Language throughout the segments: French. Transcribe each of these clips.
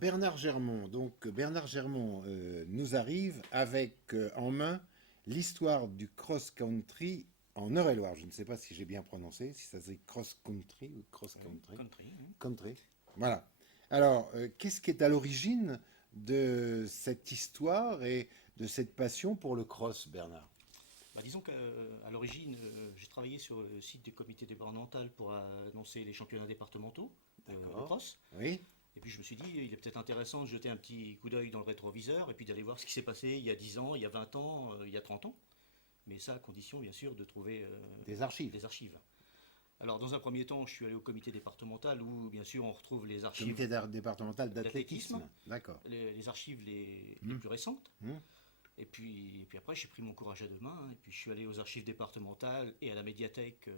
Bernard Germont. Donc Bernard Germont nous arrive avec en main l'histoire du cross-country en Eure-et-Loire. Je ne sais pas si j'ai bien prononcé, si ça c'est cross-country ou Oui, cross-country. country. Hein. Country. Voilà. Alors, qu'est-ce qui est à l'origine de cette histoire et de cette passion pour le cross, Bernard? Bah, disons qu'à l'origine, j'ai travaillé sur le site du comité départemental pour annoncer les championnats départementaux de D'accord. cross. Oui. Et puis je me suis dit, il est peut-être intéressant de jeter un petit coup d'œil dans le rétroviseur et puis d'aller voir ce qui s'est passé il y a 10 ans, il y a 20 ans, il y a 30 ans. Mais ça à condition, bien sûr, de trouver Des archives. des archives. Alors, dans un premier temps, je suis allé au comité départemental où, bien sûr, on retrouve les archives Comité départemental d'athlétisme, d'athlétisme. D'accord. les archives les Hmm. plus récentes. Hmm. Et puis après, j'ai pris mon courage à deux mains, hein, et puis je suis allé aux archives départementales et à la médiathèque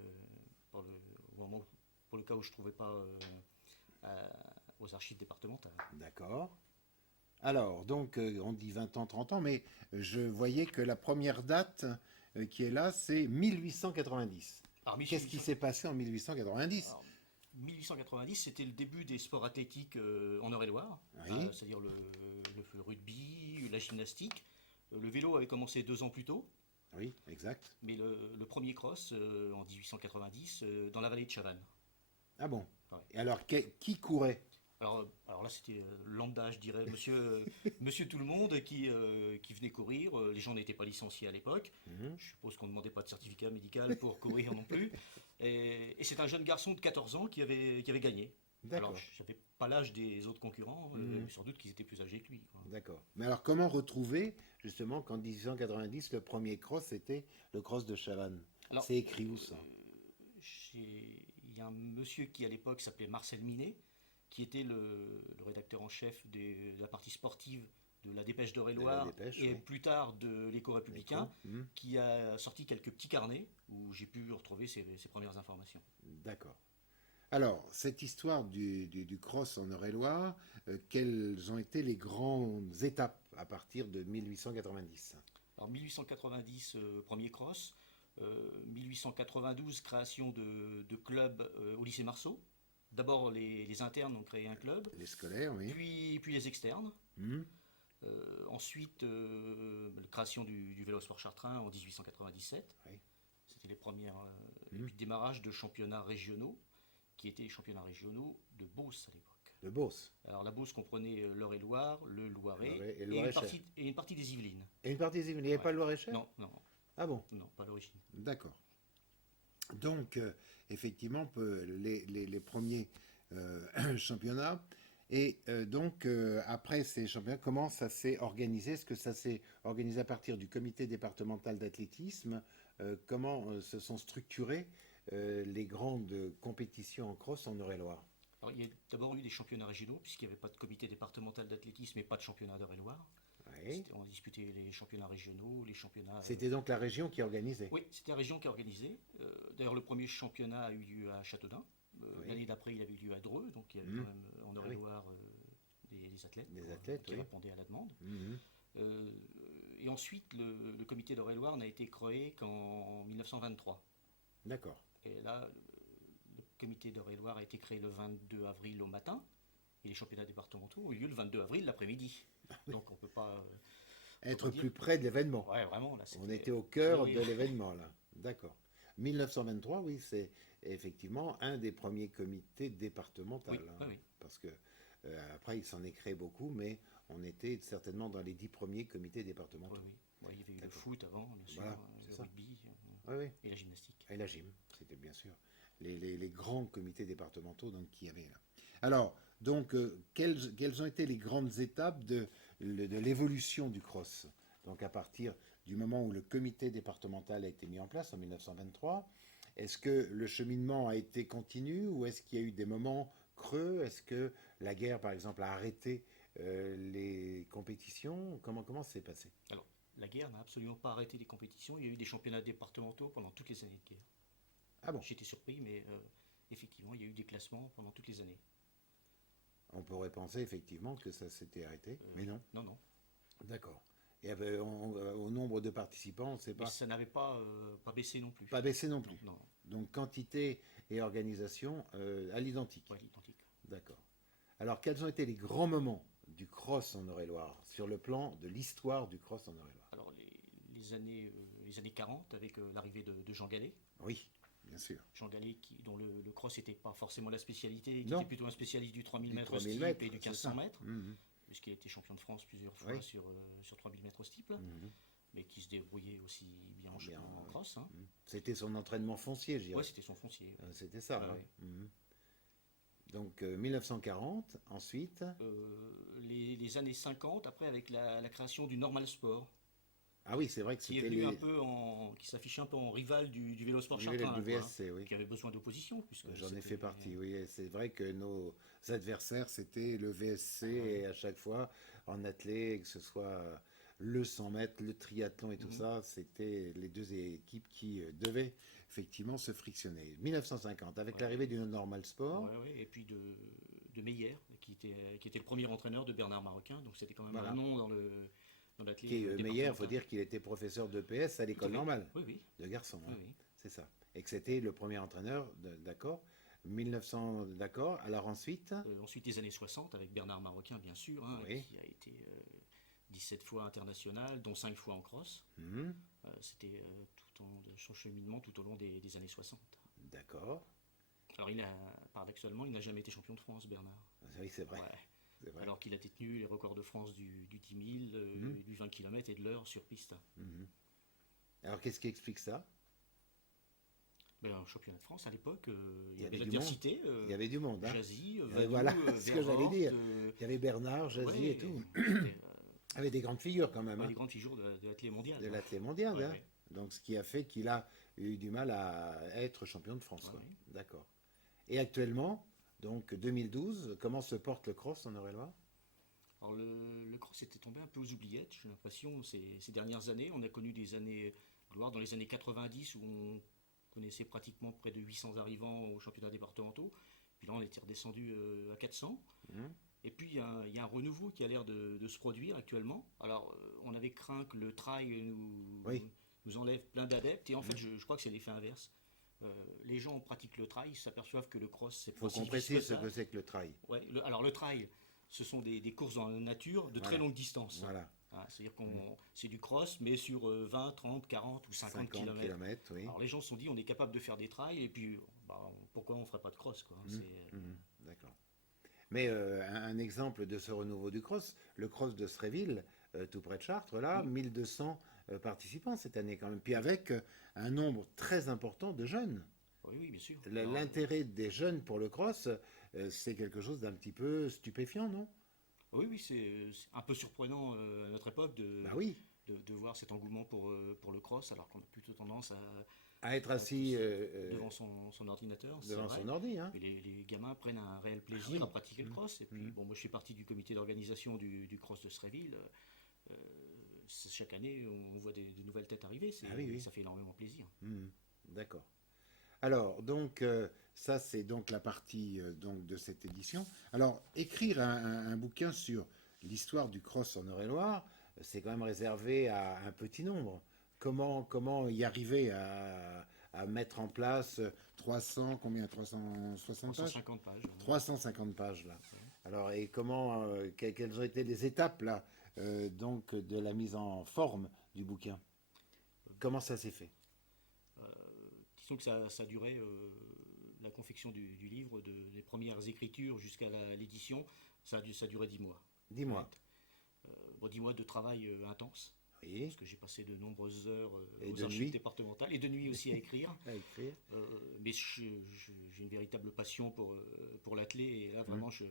pour, le, au moment, pour le cas où je ne trouvais pas aux archives départementales. D'accord. Alors, donc, on dit 20 ans, 30 ans, mais je voyais que la première date qui est là, c'est 1890. Alors, Qu'est-ce qui 1800 s'est passé en 1890? alors, 1890, c'était le début des sports athlétiques en Eure-et-Loire, Oui, c'est-à-dire le rugby, la gymnastique. Le vélo avait commencé 2 ans plus tôt, oui, exact. mais le premier cross en 1890 dans la vallée de Chavannes. Ah bon. Ouais. Et alors, qui courait? Alors là, c'était lambda, je dirais, monsieur tout le monde qui venait courir. Les gens n'étaient pas licenciés à l'époque. Mhm. Je suppose qu'on ne demandait pas de certificat médical pour courir non plus. Et c'est un jeune garçon de 14 ans qui avait gagné. Alors, D'accord. je n'avais pas l'âge des autres concurrents, Mhm. mais sans doute qu'ils étaient plus âgés que lui, quoi. D'accord. Mais alors, comment retrouver, justement, qu'en 1890, le premier cross, c'était le cross de Chavannes? Alors, C'est écrit où, ça? il y a un monsieur qui, à l'époque, s'appelait Marcel Minet, qui était le rédacteur en chef de la partie sportive de la Dépêche De la d'Eure-et-Loire dépêche, et oui. plus tard de l'Écho républicain, Écho. Mhm. qui a sorti quelques petits carnets où j'ai pu retrouver ses premières informations. D'accord. Alors, cette histoire du cross en Eure-et-Loire, quelles ont été les grandes étapes à partir de 1890? Alors 1890, premier cross, 1892, création de clubs au lycée Marceau. D'abord, les internes ont créé un club, Les scolaires, oui. puis les externes. Mhm. Ensuite, la création du vélo sport chartrain en 1897. Oui. C'était les premières. Et Mhm. puis démarrage de championnats régionaux, qui étaient les championnats régionaux de Beauce à l'époque. De Beauce. Alors la Beauce comprenait l'Eure-et-Loire, le Loiret Et le et Loir-et-Cher. une partie des Yvelines. Et une partie des Yvelines. Il n'y avait Ouais. pas le Loir-et-Cher? Non, non, Ah bon. non, pas l'origine. D'accord. Donc, effectivement, les premiers championnats. Et donc, après ces championnats, comment ça s'est organisé? Est-ce que ça s'est organisé à partir du comité départemental d'athlétisme? Comment se sont structurées les grandes compétitions en cross en Eure-et-Loire? Alors, il y a d'abord eu des championnats régionaux, puisqu'il n'y avait pas de comité départemental d'athlétisme et pas de championnat d'Eure-et-Loire. Oui. On disputait les championnats régionaux, les championnats. C'était donc la région qui organisait. Oui, c'était la région qui a organisé. D'ailleurs, le premier championnat a eu lieu à Châteaudun. Oui. L'année d'après, il avait eu lieu à Dreux, donc il y avait Mhm. quand même en Ah oui. Eure-et-Loire des athlètes Des athlètes, qui oui. répondaient à la demande. Mhm. Euh, et ensuite, le comité d'Eure-et-Loire n'a été créé qu'en 1923. D'accord. Et là, le comité d'Eure-et-Loire a été créé le 22 avril au matin, et les championnats départementaux ont eu lieu le 22 avril l'après-midi. Donc on peut pas, on peut pas Être dire. plus près de l'événement. Ouais, vraiment, là, On c'était. était au cœur Oui, de l'événement, là. D'accord. 1923, oui, c'est effectivement un des premiers comités départementaux, oui, hein. oui, oui. Parce que après, il s'en est créé beaucoup, mais on était certainement dans les 10 premiers comités Oui, départementaux. oui. Ouais, il y avait eu le D'accord. foot avant, bien sûr, Voilà, c'est le ça. rugby Oui, oui. et la gymnastique. Et la gym, c'était bien sûr les grands comités départementaux donc, qu'il y avait là. Alors, donc, quelles ont été les grandes étapes de l'évolution du cross? Donc, à partir du moment où le comité départemental a été mis en place en 1923, est-ce que le cheminement a été continu ou est-ce qu'il y a eu des moments creux? Est-ce que la guerre, par exemple, a arrêté les compétitions? Comment ça s'est passé? Alors, la guerre n'a absolument pas arrêté les compétitions. Il y a eu des championnats départementaux pendant toutes les années de guerre. Ah bon, J'étais surpris, mais effectivement, il y a eu des classements pendant toutes les années. on pourrait penser effectivement que ça s'était arrêté, mais non. Non, non. D'accord. Et au nombre de participants, on ne sait Mais pas. ça n'avait pas baissé non plus. Pas baissé non Non, plus. non, Donc quantité et organisation à l'identique. ouais, l'identique. D'accord. Alors, quels ont été les grands moments du cross en Eure-et-Loire, sur le plan de l'histoire du cross en Eure-et-Loire? Alors les années 40 avec l'arrivée de Jean Gallet. Oui, bien sûr. Jean Gallet dont le cross n'était pas forcément la spécialité, qui Non. était plutôt un spécialiste du 3000 Du mètres 3000 steeple mètres, et du c'est 1500 ça. mètres, Mhm. puisqu'il a été champion de France plusieurs fois Oui. sur 3000 mètres steeple, Mhm. mais qui se débrouillait aussi bien Bien, en oui. cross. Hein. Mhm. C'était son entraînement foncier, je dirais. Ouais, c'était son foncier. C'était ça. Ouais, Hein. ouais. Mhm. Donc 1940, ensuite. Les années 50, après avec la création du Normal Sport, Ah oui, c'est vrai que qui est c'était venu les un peu qui s'affichait un peu en rival du vélo sport du chartrain, quoi, VSC, oui. qui avait besoin d'opposition, puisque J'en ai c'était- fait partie, oui. Et c'est vrai que nos adversaires, c'était le VSC, Ouais. et à chaque fois, en athlée, que ce soit le 100 mètres, le triathlon et tout Mhm. ça, c'était les deux équipes qui devaient effectivement se frictionner. 1950, avec Ouais. l'arrivée du normal sport, Ouais, ouais, et puis de Meyer, qui était le premier entraîneur de Bernard Maroquin, donc c'était quand même voilà. un nom dans l'athlé Qui est Meyer, il faut départemental. dire qu'il était professeur d'EPS à Tout à l'école fait. normale Oui, oui, de garçons, oui, hein. oui. C'est ça. Et que c'était le premier entraîneur, d'accord. 1900, d'accord. Alors ensuite, Ensuite, les années 60, avec Bernard Maroquin, bien sûr, hein, oui. qui a été 17 fois international, dont 5 fois en cross. Mhm. C'était tout en son cheminement tout au long des années 60. D'accord. Alors, paradoxalement, il n'a jamais été champion de France, Bernard. Oui, c'est vrai. Ouais. C'est vrai. Alors qu'il a détenu les records de France du 10 000, Mhm. du 20 km et de l'heure sur piste. Mhm. Alors qu'est-ce qui explique ça? Ben, un championnat de France à l'époque, il Il y y avait avait du l'adversité. Il y avait du monde, hein. Jazzy, Vadou, Voilà ce que j'allais Verhorst, dire. Il y avait Bernard, Jazzy et tout. c'était, Il y avait des grandes figures quand même, ouais, hein, les grandes figures de l'athlé mondial. de Quoi. l'athlète mondial, Ouais, hein. ouais. Donc ce qui a fait qu'il a eu du mal à être champion de France, Ouais, quoi. ouais. D'accord. Et actuellement, donc 2012, comment se porte le cross en Eure-et-Loire? Alors le cross était tombé un peu aux oubliettes, j'ai l'impression, ces dernières années. On a connu des années gloire dans les années 90 où on connaissait pratiquement près de 800 arrivants aux championnats départementaux. Puis là, on était redescendu à 400. Mhm. Et puis, il y a un renouveau qui a l'air de se produire actuellement. Alors, on avait craint que le trail Oui. nous enlève plein d'adeptes. Et en fait, Mhm. je crois que c'est l'effet inverse. Les gens pratiquent le trail, s'aperçoivent que le cross, c'est Il faut pas si qu'on difficile précise ce ça. que c'est que le trail. Ouais, alors, le trail, ce sont des courses en nature de très Voilà. longue distance. Voilà. Hein, c'est-à-dire qu'on c'est du cross, mais sur 20, 30, 40 ou 50 50 km. km, oui. Alors les gens se sont dit, on est capable de faire des trails, et puis bah, pourquoi on ne ferait pas de cross quoi. Mhm. Mhm. D'accord. Mais un exemple de ce renouveau du cross, le cross de Sréville, tout près de Chartres, là, 1200 participants cette année quand même. Puis avec un nombre très important de jeunes. Oui, oui, bien sûr. Alors, L'intérêt des jeunes pour le cross, c'est quelque chose d'un petit peu stupéfiant, non? oui, oui, c'est un peu surprenant à notre époque Bah oui, de voir cet engouement pour le cross, alors qu'on a plutôt tendance à être à assis tous devant son ordinateur, c'est devant vrai. son ordi, hein. Mais les gamins prennent un réel plaisir oui. à pratiquer le cross. Et puis, Mhm. bon, moi, je fais partie du comité d'organisation du cross de Sréville. Euh, Chaque année, on voit de nouvelles têtes arriver. Ah oui, oui. Ça fait énormément plaisir. Mhm. D'accord. Alors, donc, ça, c'est donc la partie donc, de cette édition. Alors, écrire un bouquin sur l'histoire du cross en Eure-et-Loire, c'est quand même réservé à un petit nombre. Comment y arriver à mettre en place 300, combien 360 pages 350 pages. 350 pages, là. Alors, et quelles ont été les étapes, là, donc, de la mise en forme du bouquin? Comment ça s'est fait? Euh, Disons que ça a duré, la confection du livre, des premières écritures jusqu'à l'édition, ça a duré 10 mois. Dis-moi. Bon, 10 mois de travail intense, Oui, parce que j'ai passé de nombreuses heures Et aux de archives nuit. départementales, et de nuit aussi à écrire. à écrire. Mais j'ai une véritable passion pour l'athlé, et là vraiment je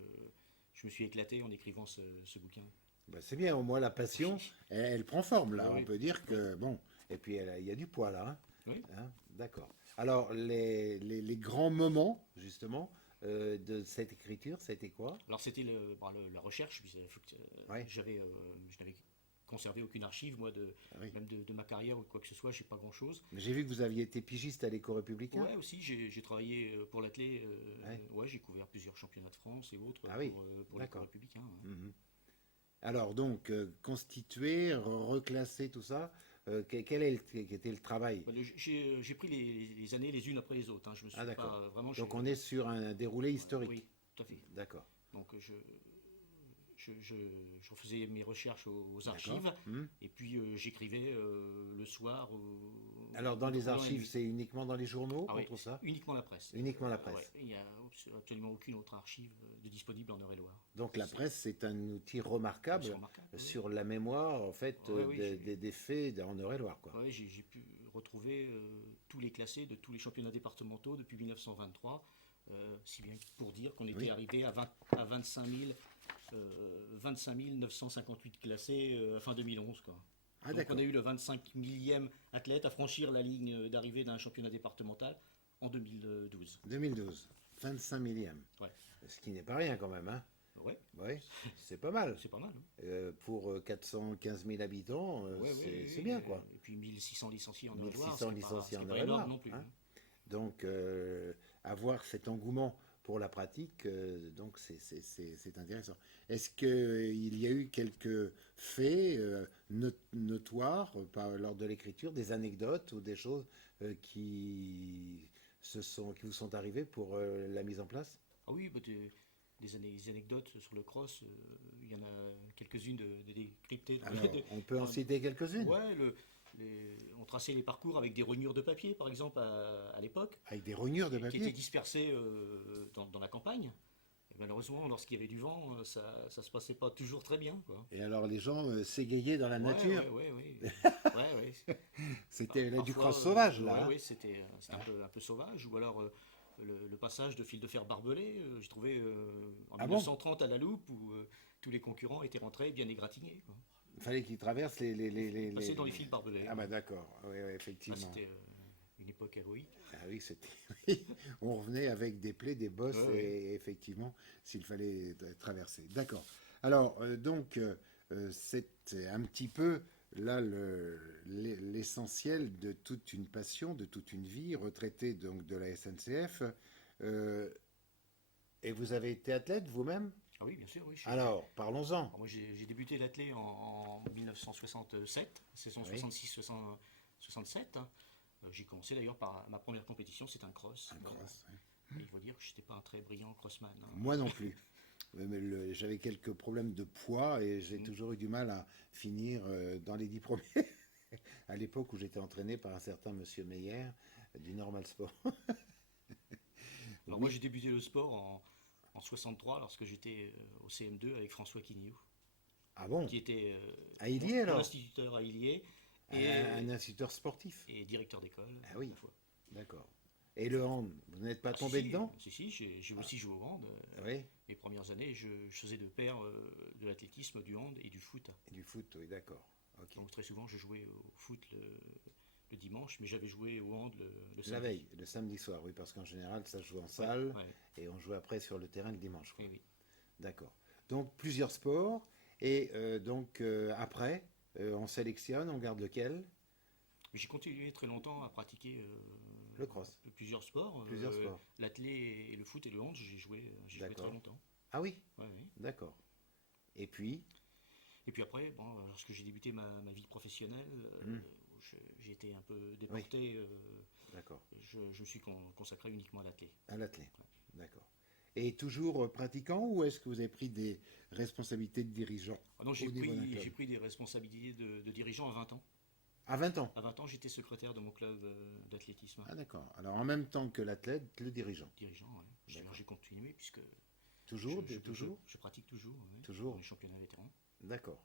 me suis éclaté en écrivant ce bouquin. Bah, c'est bien, au moins la passion, elle prend forme là. Oui, On peut dire que bon. Et puis il y a du poids là, hein. oui. Hein, d'accord. Alors les grands moments justement de cette écriture, c'était quoi? Alors c'était la recherche, puis, Ouais. je n'avais conservé aucune archive, moi, Ah oui. même de ma carrière ou quoi que ce soit, j'ai pas grand-chose. Mais j'ai vu que vous aviez été pigiste à l'Écho républicain. Ouais, aussi, j'ai travaillé pour l'athlé, Ouais. ouais, j'ai couvert plusieurs championnats de France et autres Ah oui, pour les d'accord. républicains. Mhm. Alors donc constituer, reclasser tout ça, quel était le travail? J'ai pris les années les unes après les autres. Hein. Je me suis Ah d'accord. pas vraiment. Donc on est sur un déroulé historique. Oui, tout à fait. D'accord. Donc je faisais mes recherches aux D'accord. archives, et puis j'écrivais le soir. Alors, dans les la archives, nuit. c'est uniquement dans les journaux Ah qu'on oui, trouve ça? uniquement la presse. Uniquement la Ouais, presse. il n'y a absolument aucune autre archive de disponible en Eure-et-Loire. Donc, la C'est presse, c'est un outil c'est remarquable remarquable. Oui, sur la mémoire, en fait, ouais, oui, des faits en Eure-et-Loire, quoi. ouais, j'ai pu retrouver tous les classés de tous les championnats départementaux depuis 1923, si bien pour dire qu'on était Oui. arrivé à 25 958 classés fin 2011, quoi. Ah, Donc on d'accord. a eu le 25 millième athlète à franchir la ligne d'arrivée d'un championnat départemental en 2012. 2012, 25 millième. Ouais, Ce qui n'est pas rien quand même, hein. ouais, Oui, c'est pas mal. c'est pas mal, hein. Pour 415 000 habitants, Ouais, c'est bien, quoi. Et puis 1600 licenciés en Eure-et-Loire, 1600 licenciés en pas Eure-et-Loire, énorme non plus, hein. hein. Donc, avoir cet engouement pour la pratique, donc c'est intéressant. Est-ce qu'il y a eu quelques faits notoires lors de l'écriture, des anecdotes ou des choses qui vous sont arrivées pour la mise en place? Ah oui, bah, des anecdotes sur le cross, il y en a quelques-unes de décryptées. Alors, on peut en Enfin, citer quelques-unes, ouais, on traçait les parcours avec des rognures de papier, par exemple, à l'époque, avec des rognures de qui étaient papier. dispersées dans la campagne. Et malheureusement, lorsqu'il y avait du vent, ça se passait pas toujours très bien, quoi. Et alors, les gens s'égayaient dans la Ouais, nature. ouais, ouais, ouais. C'était du Parfois, cross sauvage, là, ouais, hein. ouais, c'était un peu sauvage. Ou alors le passage de fil de fer barbelé, j'ai trouvé en Ah bon? 1930 à la loupe où tous les concurrents étaient rentrés bien égratignés, quoi. Il fallait qu'ils traversent Passer dans les fils barbelés. Ah bah d'accord, oui, Ah, effectivement. c'était une époque héroïque. Ah oui, c'était... oui. On revenait avec des plaies, des bosses, Ouais, ouais. et effectivement, s'il fallait traverser. D'accord. Alors, c'est un petit peu là l'essentiel de toute une passion, de toute une vie, retraité donc de la SNCF. Euh, et vous avez été athlète vous-même? Ah oui, bien sûr, oui. Alors, parlons-en. Alors moi, j'ai débuté l'athlé en 1967, saison Oui, 66-67, hein. J'ai commencé d'ailleurs par ma première compétition, c'est un cross. un cross. Oui. Et il faut dire que je n'étais pas un très brillant crossman, hein. Moi non plus. Mais j'avais quelques problèmes de poids et j'ai Mm. toujours eu du mal à finir dans les 10 premiers. À l'époque où j'étais entraîné par un certain monsieur Meyer du Normal Sport. Alors moi, Oui. j'ai débuté le sport en 63 lorsque j'étais au CM2 avec François Quignou, Ah bon? qui était À Illiers mon alors? instituteur à Illiers Un instituteur sportif? et directeur d'école Ah à oui, la fois. d'accord. Et le hand, vous n'êtes pas Ah si, tombé dedans? si, j'ai aussi joué au hand. Oui, Les premières années, je faisais de pair de l'athlétisme, du hand et du foot. et du foot, oui, d'accord. Ok. Donc très souvent, je jouais au foot le dimanche, mais j'avais joué au hand le La samedi. veille, le samedi soir, oui, parce qu'en général, ça se joue en Ouais, salle ouais, et on joue après sur le terrain le dimanche, quoi. oui, oui. D'accord. Donc plusieurs sports et après, on sélectionne, on garde lequel? J'ai continué très longtemps à pratiquer Le cross. plusieurs sports. Plusieurs sports. L'athlé et le foot et le hand, j'ai joué très D'accord. longtemps. Ah oui, Ouais, ouais. d'accord. Et puis, Et puis après, bon, lorsque j'ai débuté ma vie professionnelle, hmm, j'ai été un peu oui, déporté. d'accord. Je me suis consacré uniquement à l'athlé. À l'athlète, d'accord. Et toujours pratiquant ou est-ce que vous avez pris des responsabilités de dirigeant Ah non, au niveau d'un j'ai club? pris des responsabilités de dirigeant à 20 ans. À 20 ans. À 20 ans, j'étais secrétaire de mon club d'athlétisme. Ah d'accord. Alors en même temps que l'athlète, le dirigeant. Dirigeant, ouais. D'accord. J'ai continué puisque Toujours, toujours, je pratique toujours, ouais, dans toujours. les championnats vétérans. D'accord.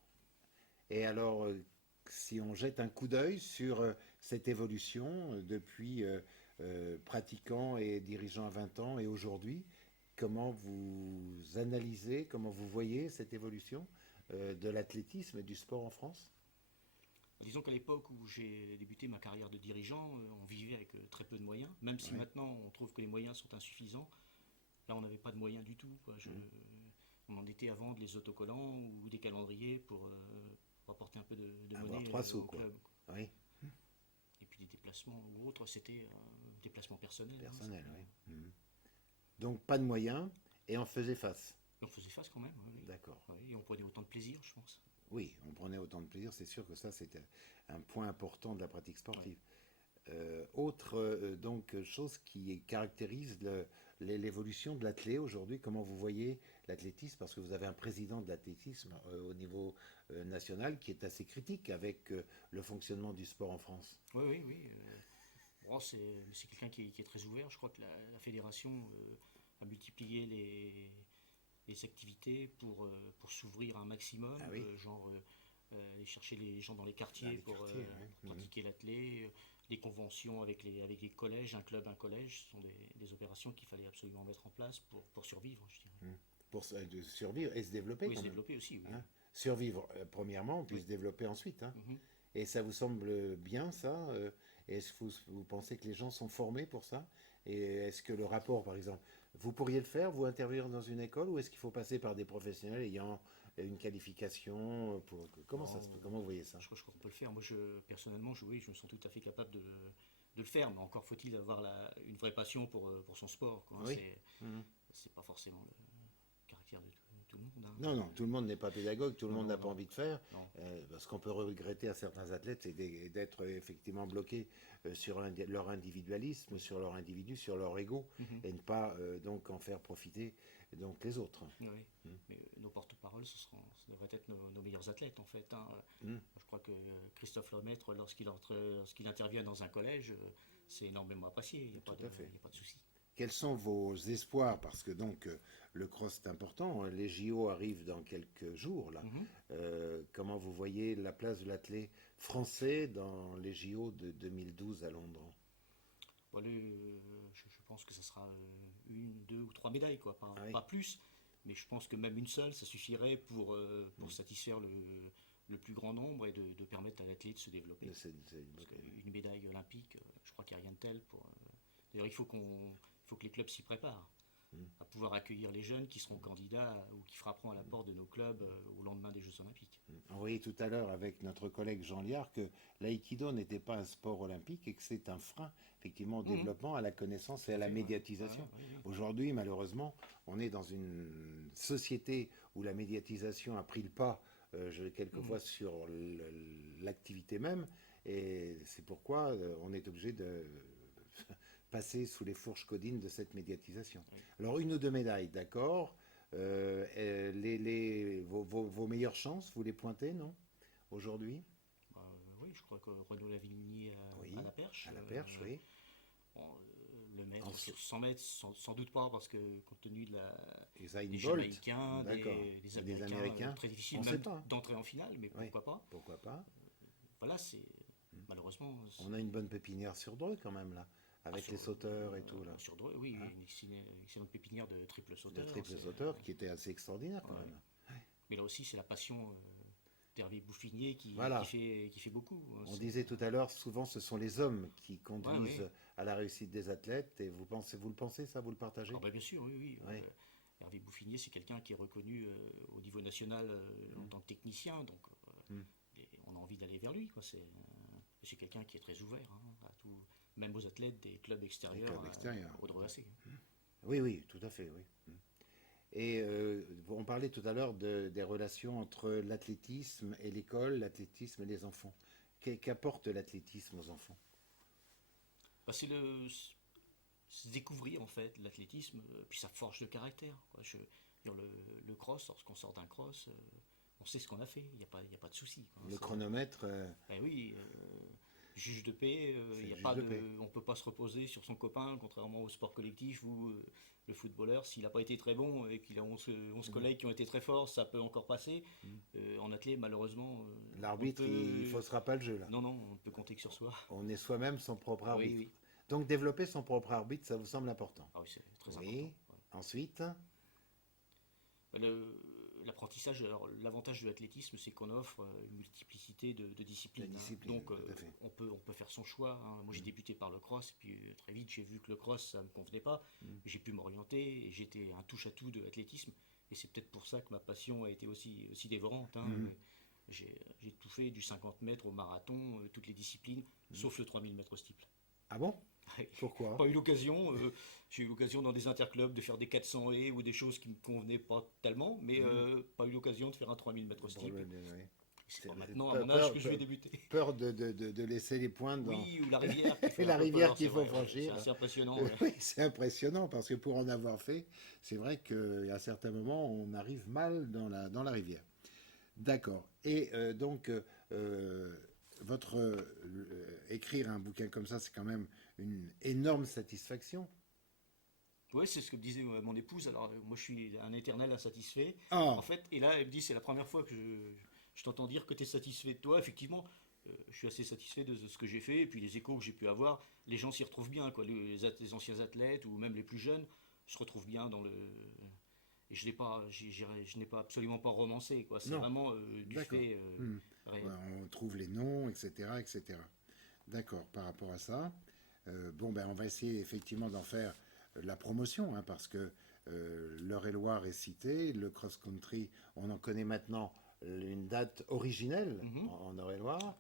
Et alors, si on jette un coup d'œil sur cette évolution depuis pratiquant et dirigeant à 20 ans et aujourd'hui, comment vous analysez, comment vous voyez cette évolution de l'athlétisme et du sport en France? Disons qu'à l'époque où j'ai débuté ma carrière de dirigeant, on vivait avec très peu de moyens, même si Oui. maintenant on trouve que les moyens sont insuffisants. Là, on n'avait pas de moyens du tout, quoi. Mhm. On en était à vendre les autocollants ou des calendriers pour apporter un peu de Avoir monnaie 3 sous, au quoi. club. Oui, Et puis des déplacements ou autres, c'était déplacements personnels, hein, personnel, oui. Mhm. Donc pas de moyens et on faisait face. Et on faisait face quand même, oui, oui. D'accord. Oui, et on prenait autant de plaisir, je pense. Oui, on prenait autant de plaisir, c'est sûr que ça c'était un point important de la pratique Ouais. sportive. Autre donc chose qui caractérise l'évolution de l'athlé aujourd'hui, comment vous voyez l'athlétisme, parce que vous avez un président de l'athlétisme au niveau national qui est assez critique avec le fonctionnement du sport en France. Oui, oui, oui. Bon, c'est quelqu'un qui est très ouvert. Je crois que la fédération a multiplié les activités pour s'ouvrir un maximum, Ah oui, genre aller chercher les gens dans les dans quartiers les quartiers, ouais. pour pratiquer l'athlé, les conventions avec les collèges, un collège, ce sont des opérations qu'il fallait absolument mettre en place pour survivre, je dirais. Mhm. Pour de survivre et se développer Oui, quand se même. développer aussi, oui. Hein. Survivre premièrement, puis Oui. se développer ensuite. Hein. Mhm. Et ça vous semble bien ça est-ce que vous pensez que les gens sont formés pour ça? Et est-ce que le rapport, par exemple, vous pourriez le faire, vous intervenir dans une école, ou est-ce qu'il faut passer par des professionnels ayant une qualification pour... Comment ça se Non, peut? Comment vous voyez ça? je crois qu'on peut le faire. Moi, personnellement, oui, je me sens tout à fait capable de le faire, mais encore faut-il avoir une vraie passion pour son sport, quoi, hein. Oui. Mhm. C'est pas forcément le caractère de tout le monde, hein. Non, non, tout le monde n'est pas pédagogue, tout le Non, monde non, n'a pas non, envie de faire. non. Ce qu'on peut regretter à certains athlètes, c'est d'être effectivement bloqués sur leur individualisme, sur leur individu, sur leur ego, Mhm. et ne pas donc en faire profiter donc les autres. Oui. Mm. Mais nos porte-paroles, ça devrait être nos meilleurs athlètes, en fait, hein. Mm. Je crois que Christophe Lemaître, lorsqu'il intervient dans un collège, c'est énormément apprécié. Il n'y a Tout à fait. il y a pas de souci. Quels sont vos espoirs? Parce que donc le cross est important. Les JO arrivent dans quelques jours là. Mhm. Comment vous voyez la place de l'athlète français dans les JO de 2012 à Londres? Bon, je pense que ce sera une, deux ou trois médailles, quoi, Ah oui. pas plus. Mais je pense que même une seule, ça suffirait pour Mm. satisfaire le plus grand nombre et de permettre à l'athlète de se développer. Parce qu'une médaille olympique, je crois qu'il n'y a rien de tel pour. D'ailleurs, il faut que les clubs s'y préparent Mm. à pouvoir accueillir les jeunes qui seront candidats ou qui frapperont à la porte de nos clubs au lendemain des Jeux Olympiques. On voyait tout à l'heure avec notre collègue Jean Liard que l'aïkido n'était pas un sport olympique et que c'est un frein effectivement au Mhm. développement, à la connaissance et à la Fait, ouais. médiatisation. Ouais, ouais, ouais. Aujourd'hui, malheureusement, on est dans une société où la médiatisation a pris le pas Mhm. quelquefois sur l'activité même et c'est pourquoi on est obligé de passer sous les fourches codines de cette médiatisation. Ouais. Alors une ou deux médailles, d'accord. Vos meilleures chances, vous les pointez, non? Aujourd'hui? Bah, oui, je crois que Renaud Lavigny Oui, à la perche. à la perche, oui. Bon, le maître Ensuite, sur 100 mètres, sans doute pas, parce que compte tenu Usain des Bolt, Jamaïcains, d'accord. des Et des Américains, Américains, très on difficile ne sait même pas. Hein. d'entrer en finale, mais Oui, pourquoi pas. pourquoi pas. Voilà, malheureusement, On a une bonne pépinière sur Dreux quand même, là, avec les sauteurs et tout, là. sur Dreux, oui, Hein, une excellente pépinière de triple de sauteur. triple sauteur qui était assez extraordinaire quand Ouais. même. Mais là aussi, c'est la passion d'Hervé Bouffinier Voilà. qui fait beaucoup, hein. On disait tout à l'heure, souvent ce sont les hommes qui Ouais, ouais. conduisent à la réussite des athlètes. Et vous le pensez, ça, vous le partagez? Ah bah bien sûr, oui, oui. Oui. Hervé Bouffinier, c'est quelqu'un qui est reconnu au niveau national en tant que technicien, donc Mm. on a envie d'aller vers lui, quoi. C'est quelqu'un qui est très ouvert, hein, à tout, même aux athlètes des clubs Les extérieurs clubs extérieurs. au Dreux AC. Oui, oui, tout à fait, oui. Et on parlait tout à l'heure des relations entre l'athlétisme et l'école, l'athlétisme et les enfants. Qu'apporte l'athlétisme aux enfants? Bah, se découvrir en fait l'athlétisme, puis ça forge le caractère, quoi. Le cross, lorsqu'on sort d'un cross, on sait ce qu'on a fait, il y a pas de souci, quoi. Le chronomètre, Ben oui, juge de paix, c'est il y le a juge pas de de, paix. on peut pas se reposer sur son copain, contrairement au sport collectif où le footballeur, s'il n'a pas été très bon et qu'il a 11 Mhm. collègues qui ont été très forts, ça peut encore passer. Mhm. En athlée, malheureusement, on ne L'arbitre, il ne peut. faussera pas le jeu, là. Non, non, on ne peut compter que sur soi. On est soi-même son propre Oui, arbitre. oui. Donc développer son propre arbitre, ça vous semble important? Ah oui, c'est très important. Oui. Ouais. Ensuite, L'apprentissage, alors l'avantage de l'athlétisme, c'est qu'on offre une multiplicité de la disciplines, hein. discipline, Donc tout à fait. on peut faire son choix, hein. Moi j'ai Mhm. débuté par le cross, puis très vite j'ai vu que le cross ça me convenait pas. Mhm. J'ai pu m'orienter et j'étais un touche-à-tout de l'athlétisme. Et c'est peut-être pour ça que ma passion a été aussi dévorante, hein. Mhm. J'ai tout fait du 50 mètres au marathon, toutes les disciplines, Mhm. sauf le 3000 mètres steeple. Ah bon? Pourquoi? Pas eu l'occasion, j'ai eu l'occasion dans des interclubs de faire des 400 haies ou des choses qui me convenaient pas tellement, mais Mhm. pas eu l'occasion de faire un 3000 mètres Pour steeple. ouais. C'est pas maintenant, à mon âge, que je vais débuter. Peur de laisser les pointes dans... Oui, ou la rivière. Qui fait Et la un peu rivière peur, qu'il c'est faut vrai, franchir. c'est assez impressionnant. Oui, c'est impressionnant parce que pour en avoir fait, c'est vrai qu'à certains moments, on arrive mal dans la rivière. D'accord. Et donc, votre écrire un bouquin comme ça, c'est quand même une énorme satisfaction. Oui, c'est ce que me disait mon épouse. Alors, moi, je suis un éternel insatisfait. En Ah, fait, et là, elle me dit, c'est la première fois que je t'entends dire que tu es satisfait de toi. Effectivement, je suis assez satisfait de ce que j'ai fait. Et puis, les échos que j'ai pu avoir, les gens s'y retrouvent bien, quoi. Les anciens athlètes ou même les plus jeunes se retrouvent bien dans le. Et je n'ai pas absolument pas romancé, quoi. C'est non, vraiment du d'accord. fait Hmm. Ouais, réel. on trouve les noms, etc., etc. D'accord, par rapport à ça. Bon, ben, on va essayer effectivement d'en faire la promotion, hein, parce que l'Eure-et-Loire est cité, le cross-country, on en connaît maintenant une date originelle Mhm. en Eure-et-Loire.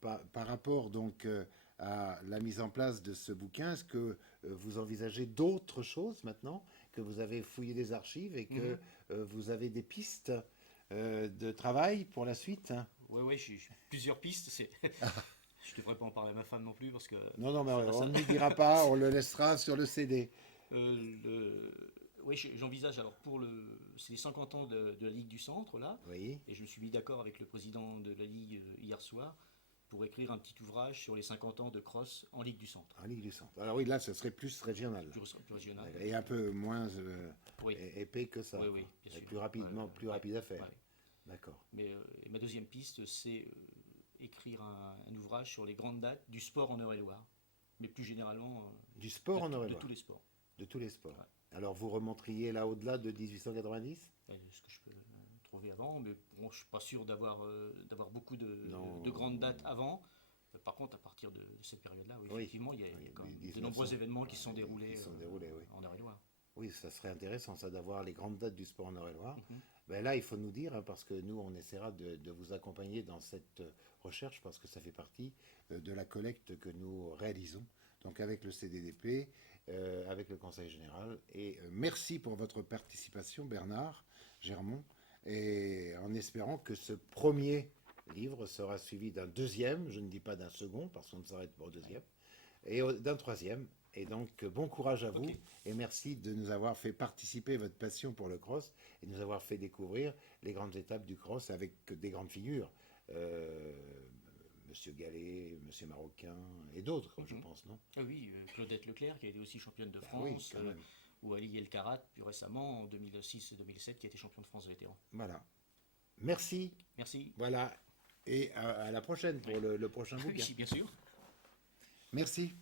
Par rapport donc à la mise en place de ce bouquin, est-ce que vous envisagez d'autres choses maintenant, que vous avez fouillé les archives et que Mhm. vous avez des pistes de travail pour la suite, hein? Ouais, ouais, j'ai plusieurs pistes. Je devrais pas en parler à ma femme non plus parce que Non, non, mais on ça, ne lui dira pas, on le laissera sur le CD. Oui, j'envisage alors c'est les 50 ans de la Ligue du Centre là, Oui, et je me suis mis d'accord avec le président de la Ligue hier soir pour écrire un petit ouvrage sur les 50 ans de cross en Ligue du Centre, en Ligue du Centre. Alors oui, là, ce serait plus régional. plus régional. Et un peu moins Oui, épais que ça, oui, quoi. oui, bien Et sûr. plus rapidement, plus Ouais, rapide à faire. ouais. D'accord. Mais et ma deuxième piste, c'est écrire un ouvrage sur les grandes dates du sport en Eure-et-Loire, mais plus généralement Du sport en de tous Eure-et-Loire, les sports. de tous les sports. Ouais. Alors vous remonteriez là au-delà de 1890? Ce que je peux trouver avant, mais bon, je suis pas sûr d'avoir beaucoup de Non. grandes dates avant. Par contre, à partir de cette période-là, oui, Oui. effectivement, il y a Oui, quand même de 1900, nombreux événements qui se sont qui déroulés sont déroulés, oui. en Eure-et-Loire. Oui, ça serait intéressant, ça, d'avoir les grandes dates du sport en Eure-et-Loire. Mhm. Ben là, il faut nous dire, hein, parce que nous, on essaiera de vous accompagner dans cette recherche, parce que ça fait partie de la collecte que nous réalisons, donc avec le CDDP, avec le Conseil général. Et merci pour votre participation, Bernard Germont, et en espérant que ce premier livre sera suivi d'un deuxième, je ne dis pas d'un second, parce qu'on ne s'arrête pas au deuxième, et d'un troisième. Et donc, bon courage à Ok, vous et merci de nous avoir fait participer votre passion pour le cross et de nous avoir fait découvrir les grandes étapes du cross avec des grandes figures. Euh, Monsieur Gallet, Monsieur Marocain et d'autres, je mhm. pense, non? Ah oui, Claudette Leclerc, qui a été aussi championne de Ben oui, France, quand même. ou Ali El Karat, plus récemment, en 2006 et 2007, qui a été champion de France de vétérans. Voilà. Merci. Merci. Voilà. Et à la prochaine Oui, pour le prochain bouquin. oui, bien sûr. Merci.